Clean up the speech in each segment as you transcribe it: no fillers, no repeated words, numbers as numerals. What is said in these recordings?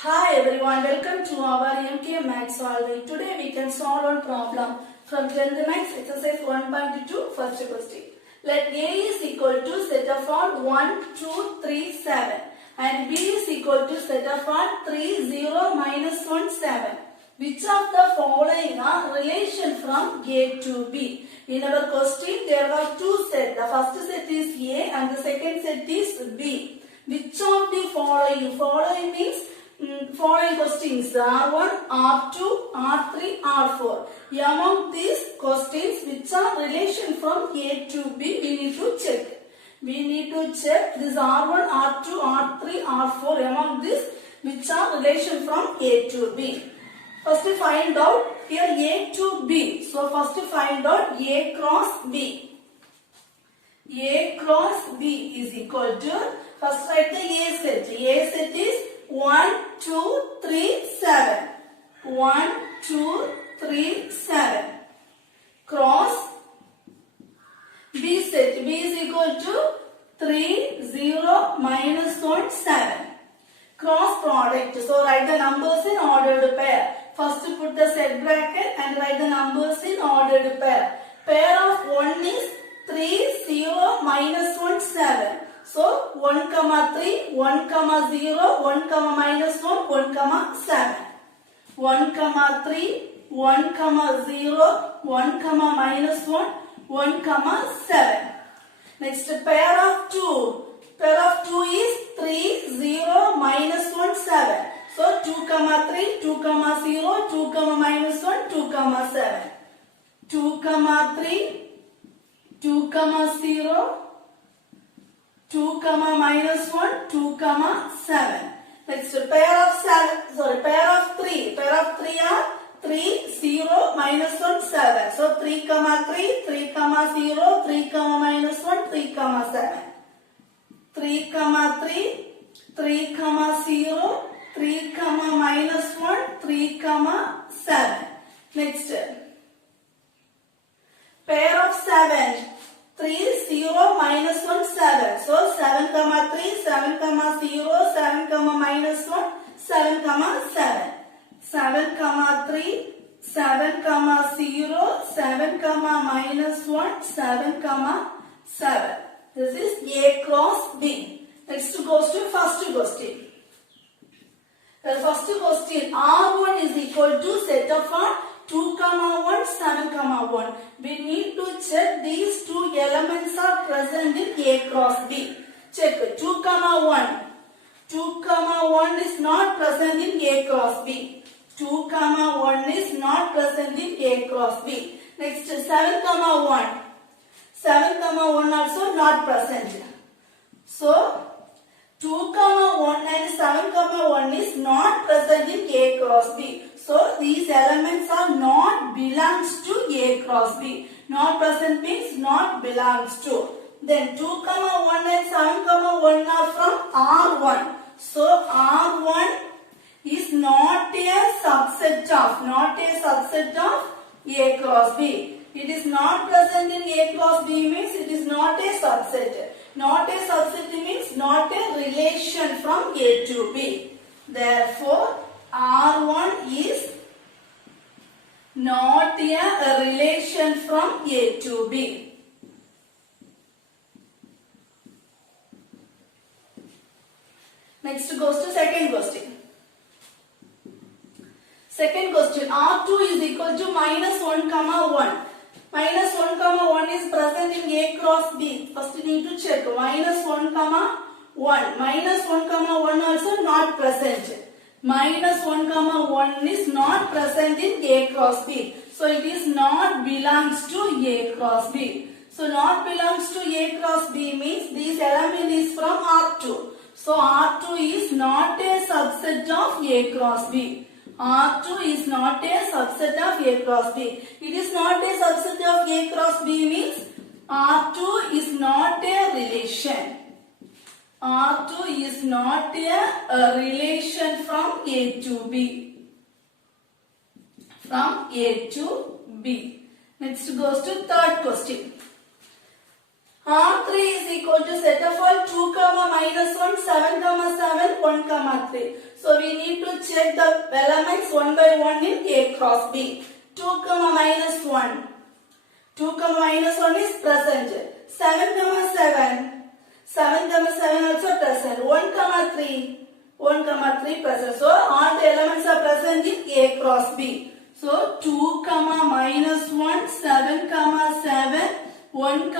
Hi everyone, welcome to our MK Maths Solving. Today we can solve one problem from 10th Maths exercise 1.2 first question. Let A is equal to set of all 1, 2, 3, 7 and B is equal to set of all 3, 0, minus 1, 7. Which of the following are relation from A to B? In our question there are two sets. The first set is A and the second set is B. Which of the following? Following means following questions R1, R2, R3, R4. Among these questions which are relation from A to B we need to check. We need to check this R1, R2, R3, R4 among these which are relation from A to B. First find out here A to B. So first find out A cross B. A cross B is equal to, first write the A set. A set is 1, 2, 3, 7. 1, 2, 3, 7. Cross B set. B is equal to 3, 0, minus 1, 7. Cross product. So write the numbers in ordered pair. First put the set bracket and write the numbers in ordered pair. Pair of 1 is 3, 0, minus 1, 7. So 1, 3, 1, 0, 1, minus 1, 1, 7. 1, 3, 1, 0, 1, minus 1, 1, 7. Next pair of 2. Pair of 2 is 3, 0, minus 1, 7. So 2, 3, 2, 0, 2, minus 1, 2, 7. 2, 3, 2, 0, 2, minus 1, 2, 7. Next pair of 3. Pair of 3 are 3, 0, minus 1, 7. So 3, 3, 3, 0, 3, minus 1, 3, 7. 3, 3, 3, 0, 3, minus 1, 3, 7. Next pair of 7. 3, 0, minus 1, 7. So 7, 3, 7, 0, 7, minus 1, 7, 7. 7, 3, 7, 0, 7, minus 1, 7, 7. This is A cross B. Next goes to first question. The first question, R1 is equal to set of 2, 1, 7, 1. We need to check these two elements are present in A cross B. Check 2, 1. 2, 1 is not present in A cross B. 2, 1 is not present in A cross B. Next 7, 1. 7, 1 also not present. So 2, 1 and 7, 1 is not present in A cross B. So these elements are not belongs to A cross B. Not present means not belongs to. Then 2, 1 and 7, 1 are from R1. So R1 is not a subset of A cross B. It is not present in A cross B means it is not a subset. Not a subset means not a relation from A to B. Therefore, R1 is not a relation from A to B. Next goes to second question. Second question, R2 is equal to minus 1, 1. Minus 1, 1 is present in A cross B. First you need to check. Minus 1, 1. Minus 1, 1 also not present. Minus 1, 1 is not present in A cross B. So it is not belongs to A cross B. So not belongs to A cross B means this element is from R2. So R2 is not a subset of A cross B. R2 is not a subset of A cross B. It is not a subset of A cross B means R2 is not a relation. R2 is not a relation from A to B. From A to B. Next goes to third question. R3 is equal to set of all 2, minus 1, 7, 7, 1, 3. So we need to check the elements one by one in A cross B. 2, minus 1. 2, minus 1 is present. 7, 7. 7, 7 also present. 1, 3. 1, 3 present. So all the elements are present in A cross B. So 2, minus 1, 7, 7, 1,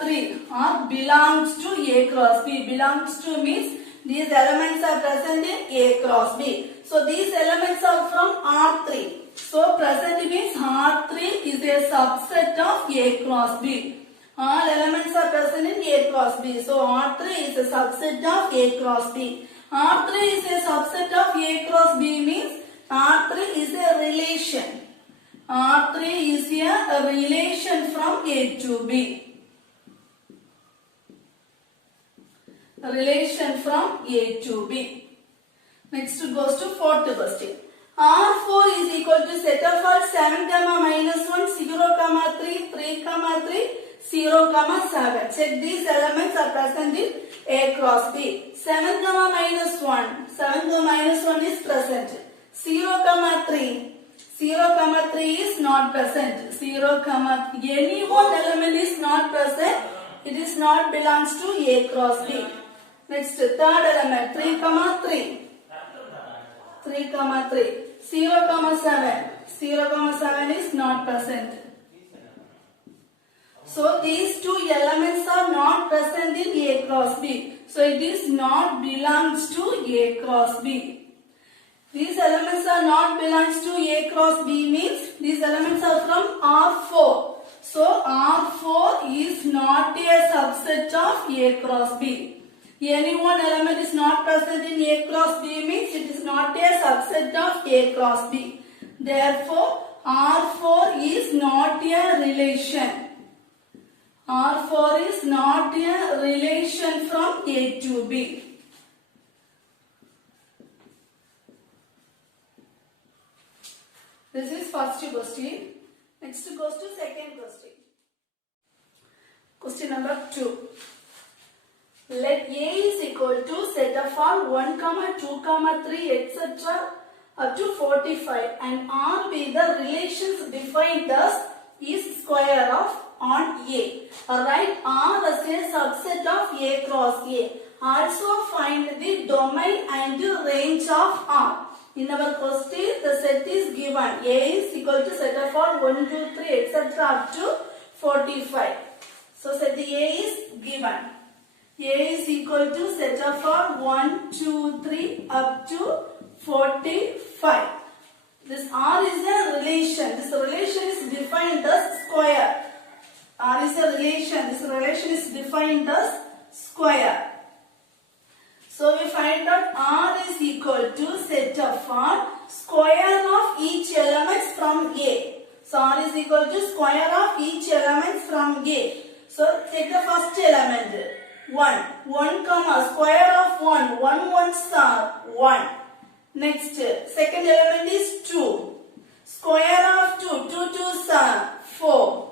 3 are belongs to A cross B. Belongs to means these elements are present in A cross B. So these elements are from R3. So present means R3 is a subset of A cross B. All elements are present in A cross B. So R3 is a subset of A cross B. R3 is a subset of A cross B means R3 is a relation. R3 is a relation from A to B. A relation from A to B. Next goes to fourth question. R4 is equal to set of all 7, minus 1, 0, 3, 3, 3, 0, 7. Check these elements are present in A cross B. 7, minus 1. 7, minus 1 is present. 0, 3. 0, 3 is not present. 0, any one element is not present. It is not belongs to A cross B. Next, third element 3, 3. 3, 3. 0, 7. 0, 7 is not present. So these two elements are not present in A cross B. So it is not belongs to A cross B. These elements are not belongs to A cross B means these elements are from R4. So R4 is not a subset of A cross B. Any one element is not present in A cross B means it is not a subset of A cross B. Therefore, R4 is not a relation. R4 is not a relation from A to B. This is first question. Next goes to second question. Question number 2. Let A is equal to set of all 1, 2, 3, etc. up to 45 and R be the relations defined as is square of on A. Write R as a subset of A cross A. Also find the domain and range of R. In our question, the set is given. A is equal to set of all 1, 2, 3, etc. up to 45. So set the A is given. A is equal to set of all 1, 2, 3 up to 45. This R is a relation. This relation is defined as square. R is a relation. This relation is defined as square. So we find out R is equal to set of R square of each element from A. So R is equal to square of each element from A. So take the first element 1. 1 comma square of 1. 1 ones are 1. Next second element is 2. Square of 2. 2 twos are 4.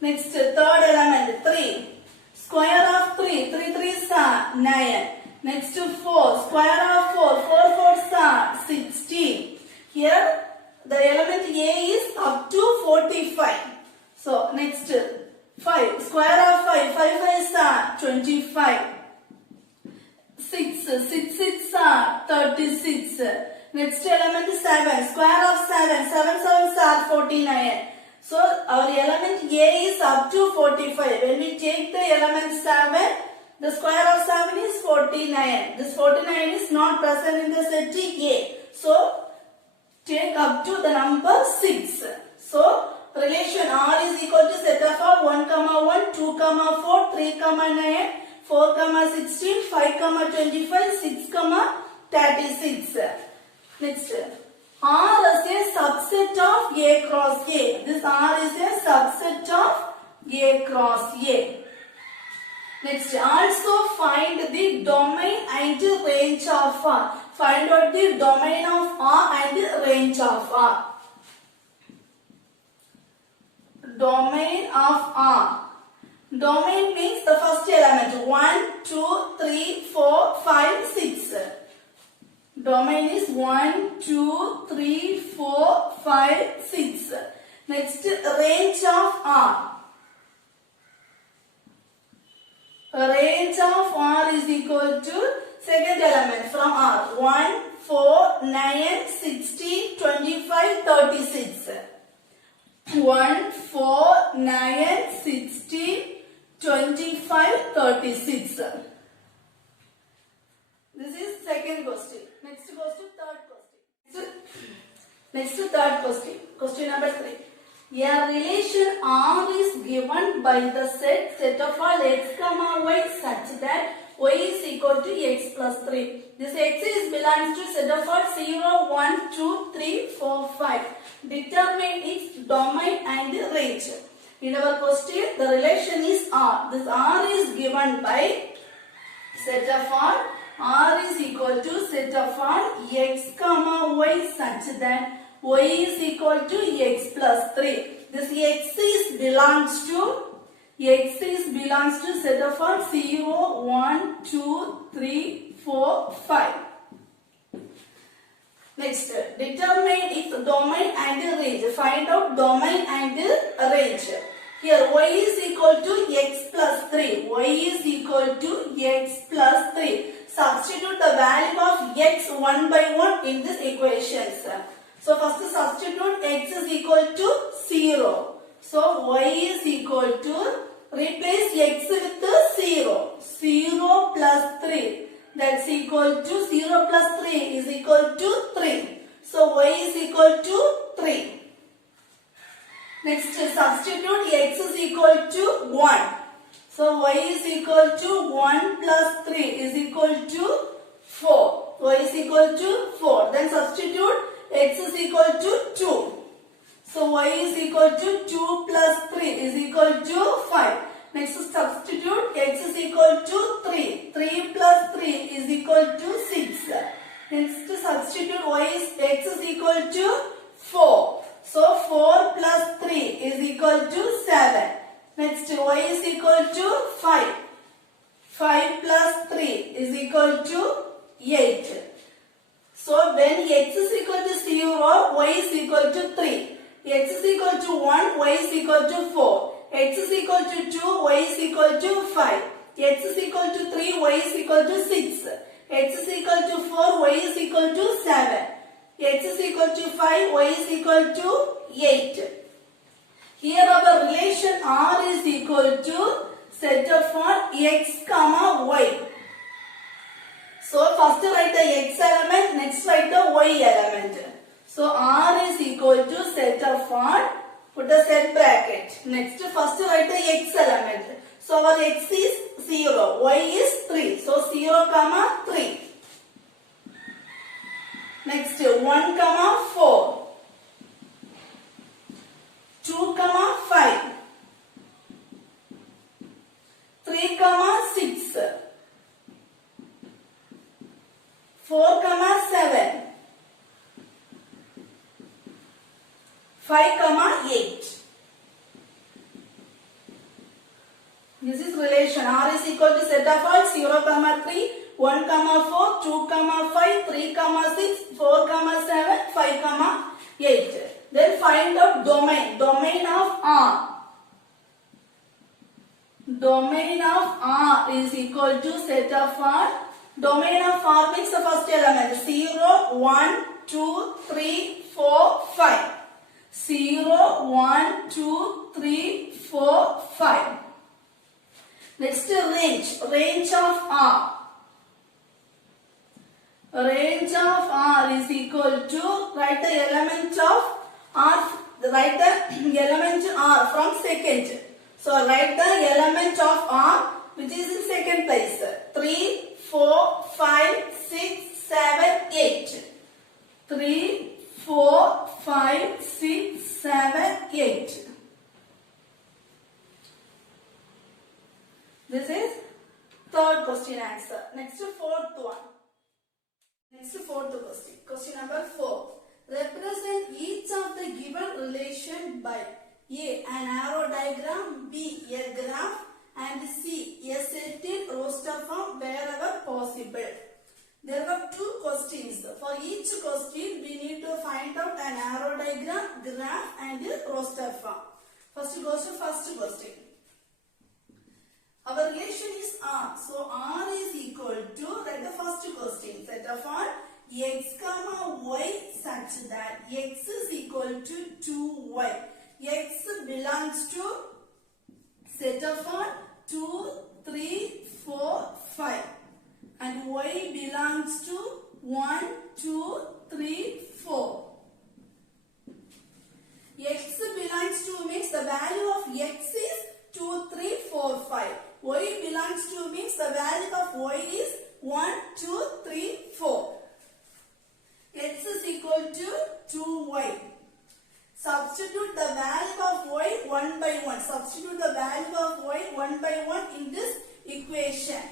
Next third element 3. Square of 3. 3 threes are 9. Next 4. Square of 4. 4 fours are 16. Here the element A is up to 45. So next 5. Square of 5. 5 fives are 25. 6. 6 6 are 36. Next element is 7. Square of 7. 7 sevens are 49. So our element A is up to 45. When we take the element 7, the square of 7 is 49. This 49 is not present in the set A. So take up to the number 6. So relation R is equal to set of all 1, 1, 2, 4, 3, 9, 4, 16, 5, 25, 6, 36. Next, R is a subset of A cross A. This R is a subset of A cross A. Next, also find the domain and range of R. Find out the domain of R and the range of R. Domain of R. Domain means the first element 1, 2, 3, 4, 5, 6. Domain is 1, 2, 3, 4, 5, 6. Next, range of R. Range of R is equal to second element from R. 1, 4, 9, 16, 25, 36. 1, 4, 9, 16, 25, 36. This is second question. Next question, third question. Next third question. Question number 3. A relation R is given by the set of all x, y such that y is equal to x plus 3. This x belongs to set of all 0, 1, 2, 3, 4, 5. Determine its domain and range. In our question, the relation is R. This R is given by set of all R is equal to set of all x, y such that y is equal to x plus 3. This x belongs to set of all 0, 1, 2, 3, 4, 5. Next, determine its domain and range. Find out domain and range. Here y is equal to x plus 3. Y is equal to x plus 3. Substitute the value of x one by one in this equations. So first substitute x is equal to 0. So y is equal to, replace x with 0. 0 plus 3. That's equal to 0 plus 3 is equal to 3. So y is equal to 3. Next substitute x is equal to 1. So y is equal to 1 plus 3 is equal to 4. Y is equal to 4. Then substitute x is equal to 2. So y is equal to 2 plus 3 is equal to 5. Next substitute x is equal to 3. 3 plus 3 is equal to 6. Next substitute x is equal to 4. So 4 plus 3 is equal to 7. Next y is equal to 5. 5 plus 3 is equal to 8. So when x is equal to 0, y is equal to 3. X is equal to 1, y is equal to 4. X is equal to 2, y is equal to 5. X is equal to 3, y is equal to 6. X is equal to 4, y is equal to 7. X is equal to 5, y is equal to 8. Here our relation R is equal to set of all x, y. So first write the x element, next write the y element. So R is equal to set of all, put the set bracket. Next first write the x element. So our x is 0, y is 3. So 0, 3. Next 1, 4. 2, 5. 3, 6. 4, 7. 5, 8. This is relation. R is equal to set of all 0, 3, 1, 4, 2, 5, 3, 6, 4, 7, 5, 8. Then find out domain. Domain of R. Domain of R is equal to set of R. Domain of R means the first element 0, 1, 2, 3, 4, 5. 0, 1, 2, 3, 4, 5. Next range. Range of R. Range of R is equal to, write the element of R, write the element R from second. So write the element of R which is in second place. 3, 4, 5, 6, 7, 8. 3, 4, 5, 6, 7, 8. This is third question answer. Next fourth one. Next fourth question. Question number 4. Represent each of the given relation by A, an arrow diagram, B, a graph, and C, a set in roster form wherever possible. There were two questions. For each question, we need to find out an arrow diagram, graph, and roster form. First question. Our relation is R. So R is equal to, write the first question. Set of all x comma y such that x is equal to 2y. X belongs to set of all 2, 3, 4, 5. And y belongs to 1, 2, 3, 4. X belongs to means the value of x is 2, 3, 4, 5. Y belongs to means the value of y is 1, 2, 3, 4. X is equal to 2y. Substitute the value of y 1 by 1. Substitute the value of y 1 by 1 in this equation.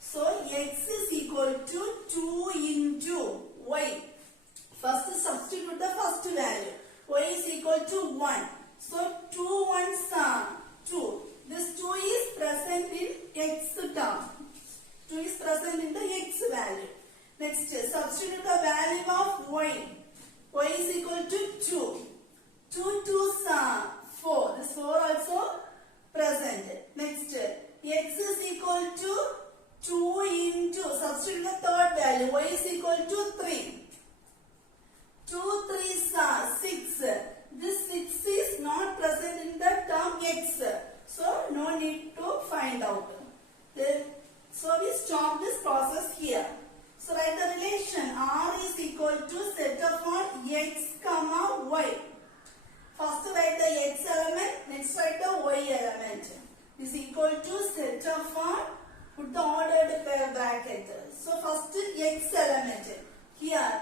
So x is equal to 2 into y. First substitute the first value. Y is equal to 1. So 2 ones are 2. This 2 is present in x term. 2 is present in the x value. Next, substitute the value of y. Y is equal to 2. 2 2s are 4. This 4 also present. Next, x is equal to 2 into, substitute the third value. Y is equal to 3. 2 3s are 6. This 6 is not present in the term x. So, no need to find out. So, we stop this process here. So, write the relation R is equal to set of all x comma y. First write the x element, next write the y element. Is equal to set of all, put the ordered pair bracket. So, first x element. Here,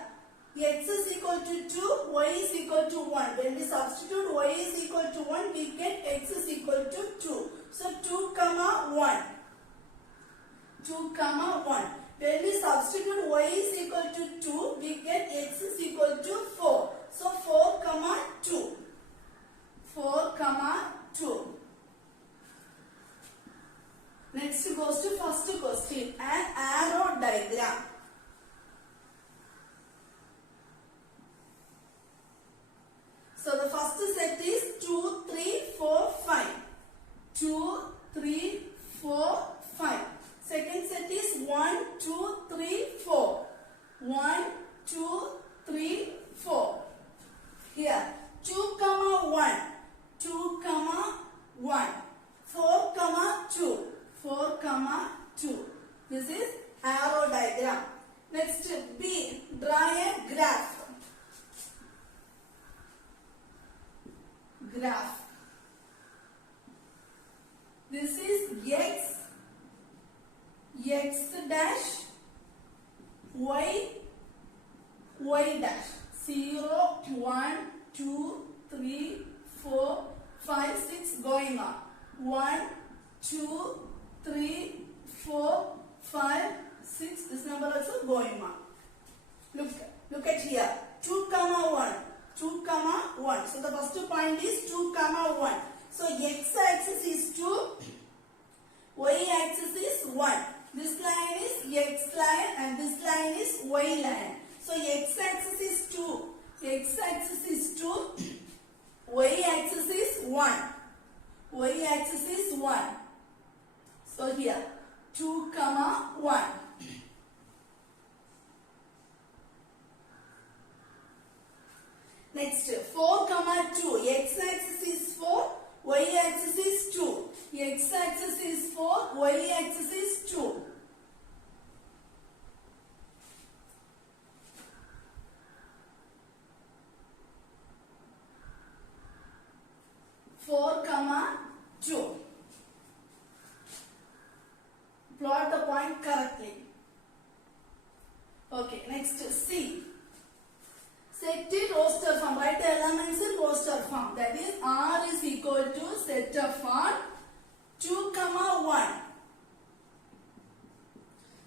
x is equal to 2, y is equal to 1. When we substitute y is equal to 1, we get x is equal to 2. So 2 comma 1. 2 comma 1. When we substitute y is equal to 2, we get x is equal to 4. So 4 comma 2. 4 comma 2. Next goes to first question, an arrow diagram. So the first set is 2, 3, 4, 5. 2, 3, 4, 5. Second set is 1, 2, 3, 4. 1, 2, 3, 4. Here 2 comma 1. 2 comma 1. 4 comma 2. 4 comma 2. This is arrow diagram. Next B. Draw a graph. Graph. This is x, x dash, y, y dash. 0, 1, 2, 3, 4, 5, 6 going on. 1, 2, 3, 4, 5, 6. This number also going on. Look at here. 2 comma 1. 2 comma 1. So the first point is 2 comma 1. So x axis is 2, y axis is 1. This line is x line and this line is y line. So x axis is 2, x axis is 2, y axis is 1. Y axis is 1. So here 2 comma 1. Next 4 comma 2. X axis is 4, y axis is 2. X axis is 4, y axis is 2. Plot the point correctly. Okay, next C. Set in roster form. Write the elements in roster form. That is R is equal to set of form 2 comma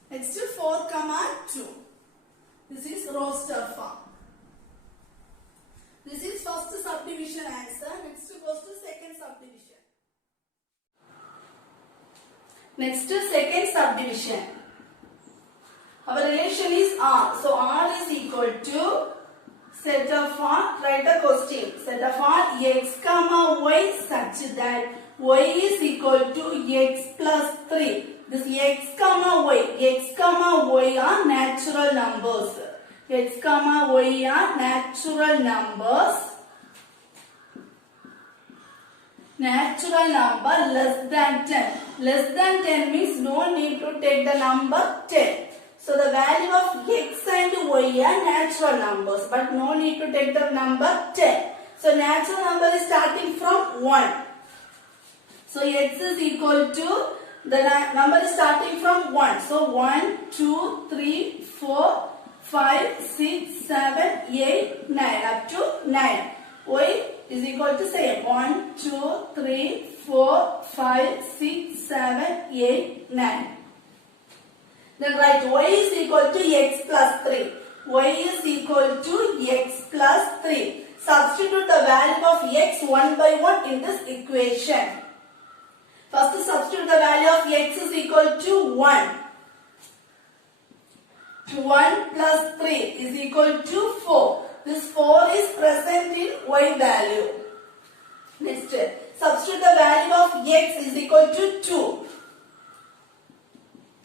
1. Next 4 comma 2. This is roster form. This is first subdivision answer. Next goes to second subdivision. Next second subdivision. Our relation is R. So R is equal to set of R. Write the question. Set of R x comma y such that y is equal to x plus 3. This x comma y are natural numbers. X comma y are natural numbers. Natural number less than 10. Less than 10 means no need to take the number 10. So the value of x and y are natural numbers, but no need to take the number 10. So natural number is starting from 1. So x is equal to, the number is starting from 1. So 1, 2, 3, 4, 5, 6, 7, 8, 9 up to 9. Y is equal to same 1, 2, 3, 4, 5, 6, 7, 8, 9. Then write y is equal to x plus 3. Y is equal to x plus 3. Substitute the value of x one by one in this equation. First substitute the value of x is equal to 1. 1 plus 3 is equal to 4. This 4 is present in y value. Next, substitute the value of x is equal to 2.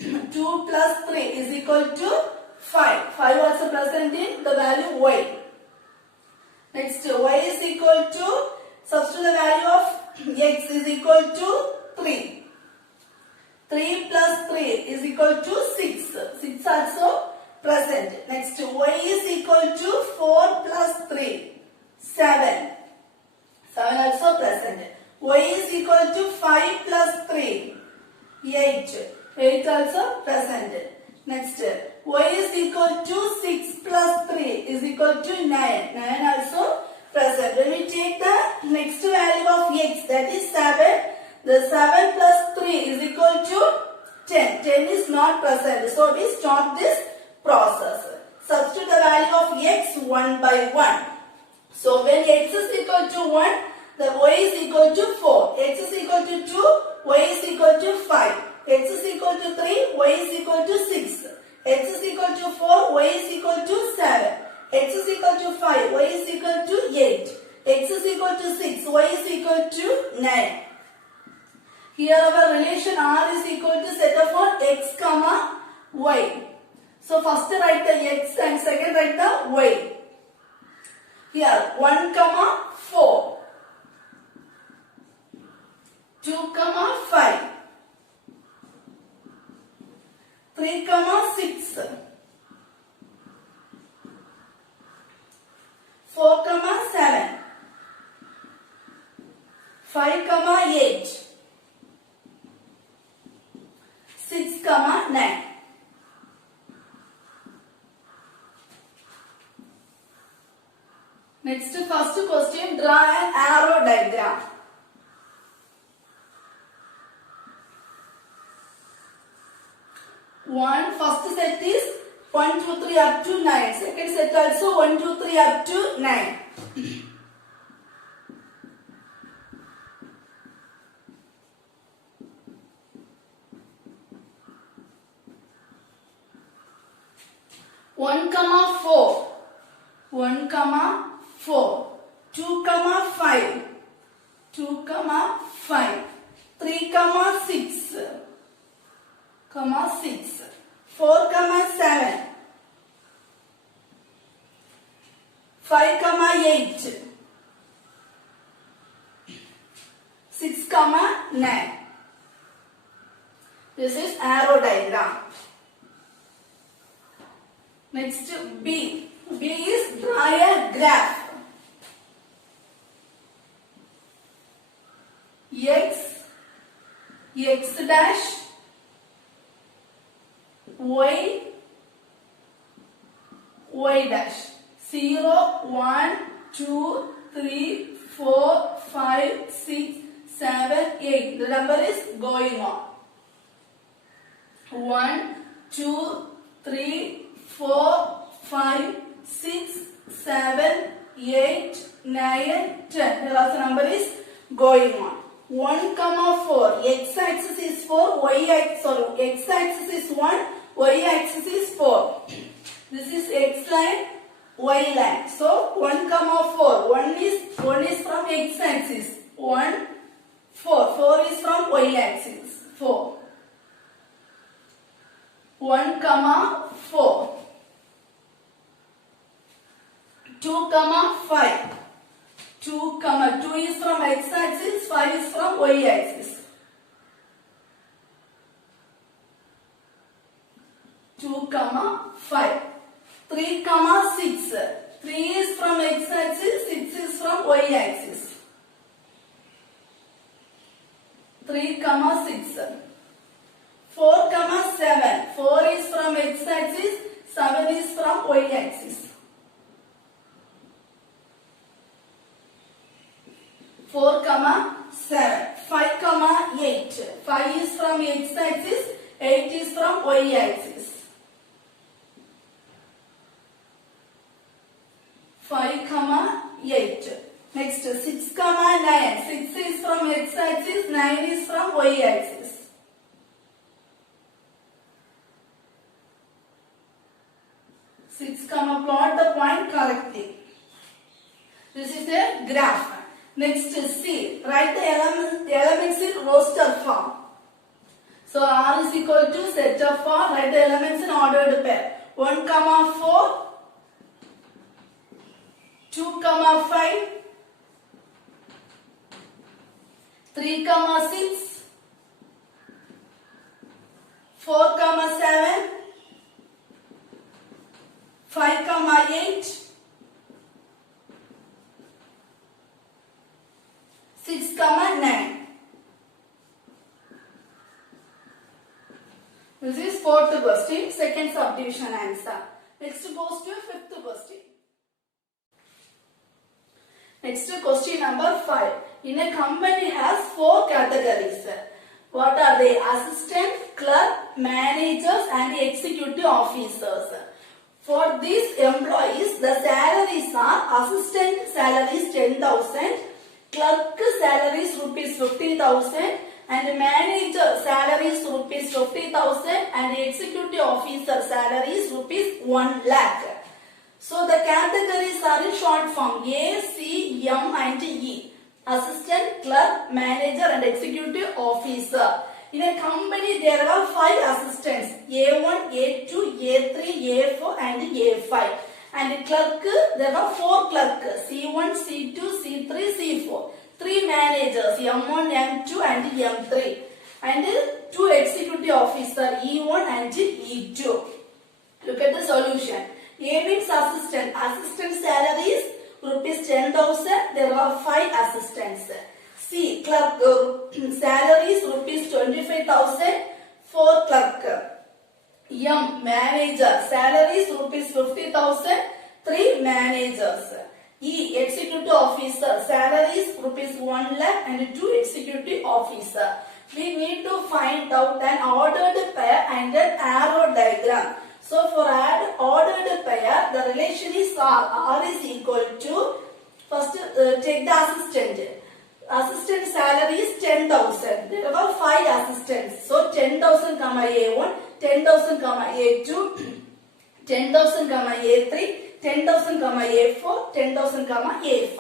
2 plus 3 is equal to 5. 5 also present in the value y. Next, y is equal to, substitute the value of x is equal to 3. 3 plus 3 is equal to 6. 6 also present. Next, y is equal to 4 plus 3. 7. 7 also present. Y is equal to 5 plus 3. 8. 8 also present. Next, y is equal to 6 plus 3 is equal to 9. 9 also present. When we take the next value of x, that is 7, the 7 plus 3 is equal to 10. 10 is not present. So we stop this process. Substitute the value of x one by one. So when x is equal to 1, the y is equal to 4. X is equal to 2, y is equal to 5. X is equal to 3, y is equal to 6. X is equal to 4, y is equal to 7. X is equal to 5, y is equal to 8. X is equal to 6, y is equal to 9. Here our relation R is equal to set of all x comma y. So first write the x and second write the y. Here 1 comma 4. 2 comma 5. 3 comma 6. 4 comma 7. 5 comma 8. 6 comma 9. Next, first question, draw an arrow diagram. First set is 1, 2, 3 up to 9. Second set also 1, 2, 3 up to 9. One comma 4. 1 comma 4. 2 comma 5. 2 comma 5. 3 comma 6. 6. 4 comma 7. 5 comma 8. 6 comma 9. This is arrow diagram. Next, B. B is draw a graph. X dash, Y dash. 0, 1, 2, 3, 4, 5, 6, 7, 8. The number is going on. 1, 2, 3, 4, 5, 6, 7, 8, 9, 10. The last number is going on. 1 comma 4. X axis is 4. X axis is 1. Y axis is 4. This is X line, Y line. So 1, 4. 1 is from X axis. 1, 4. 4 is from Y axis. 4. 1, 4. 2, 5. 2, 2 is from X axis. 5 is from Y axis. 2, 5. 3, 6. 3 is from X axis. 6 is from Y axis. 3, 6. 4, 7. 4 is from X axis. 7 is from Y axis. 4, 7. 5, 8. 5 is from X axis. 8 is from Y axis. 5, 8. Next 6, 9. 6 is from X axis. 9 is from Y axis. 6, plot the point correctly. This is a graph. Next C. Write the elements in roster form. So R is equal to set of 4. Write the elements in ordered pair. 1, 4. 2, 5. 3, 6. 4, 7. 5, 8. 6, 9. This is fourth question, second subdivision answer. Next goes to fifth question. Next question number 5. In a company has 4 categories. What are they? Assistant, clerk, managers and executive officers. For these employees, the salaries are assistant salaries 10,000, clerk salaries rupees 50,000 and manager salaries rupees 50,000 and executive officer salaries rupees 1 lakh. So the categories are in short form A, C, M and E. Assistant, clerk, manager and executive officer. In a company there are 5 assistants A1, A2, A3, A4 and A5. And clerk there are 4 clerks C1, C2, C3, C4. 3 managers M1, M2 and M3. And 2 executive officer E1 and E2. Look at the solution. A means assistant. Assistant salary is rupees 10,000. There are 5 assistants. C. Clerk salary is rupees 25,000. 4 clerk. M. Manager salary is rupees 50,000. 3 managers. E. Executive officer salary is rupees 1 lakh and 2 executive officer. We need to find out an ordered pair and an arrow diagram. So for ordered pair, the relation is R. R is equal to, first take the assistant. Assistant salary is 10,000. There are 5 assistants. So 10,000 A1, 10,000 A2, 10,000 A3, 10,000 A4, 10,000 A5.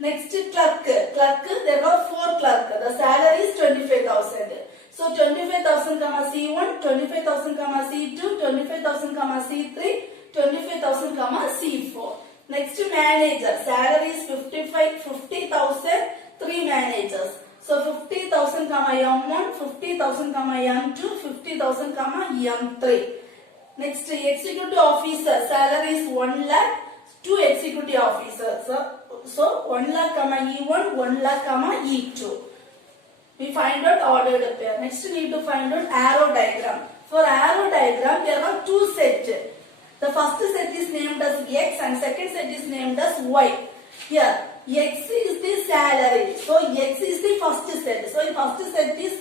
Next clerk. Clerk, there are 4 clerk. The salary is 25,000. So 25,000 C1, 25,000 C2, 25,000 C3, 25,000 C4. Next manager. Salary is 50,000. 3 managers. So 50,000 M1, 50,000 M2, 50,000 M3. Next executive officer. Salary is 1 lakh. 2 executive officers. So 1 lakh E1, 1 lakh E2. We find out ordered pair. Next we need to find out arrow diagram. For arrow diagram there are 2 sets. The first set is named as X and second set is named as Y. Here X is the salary. So X is the first set. So the first set is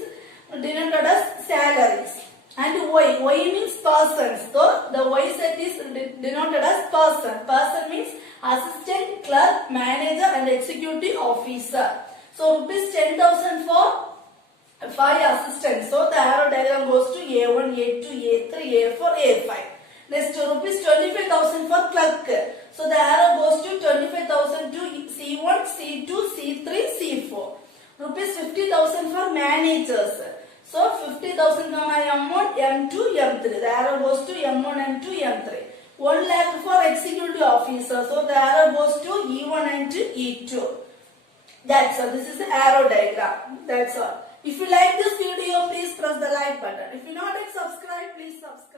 denoted as salaries. And Y means persons. So the Y set is denoted as person. Person means assistant, clerk, manager and executive officer. So rupees 10,000 for 5 assistants. So the arrow diagram goes to A1, A2, A3, A4, A5. Next, rupees 25,000 for clerk. So the arrow goes to 25,000 to C1, C2, C3, C4. Rupees 50,000 for managers. So 50,000 M1, M2, M3. The arrow goes to M1, M2, M3. 1 lakh for executive officer. So the arrow goes to E1 and E2. That's all. This is the arrow diagram. That's all. If you like this video, please press the like button. If you not yet subscribe, please subscribe.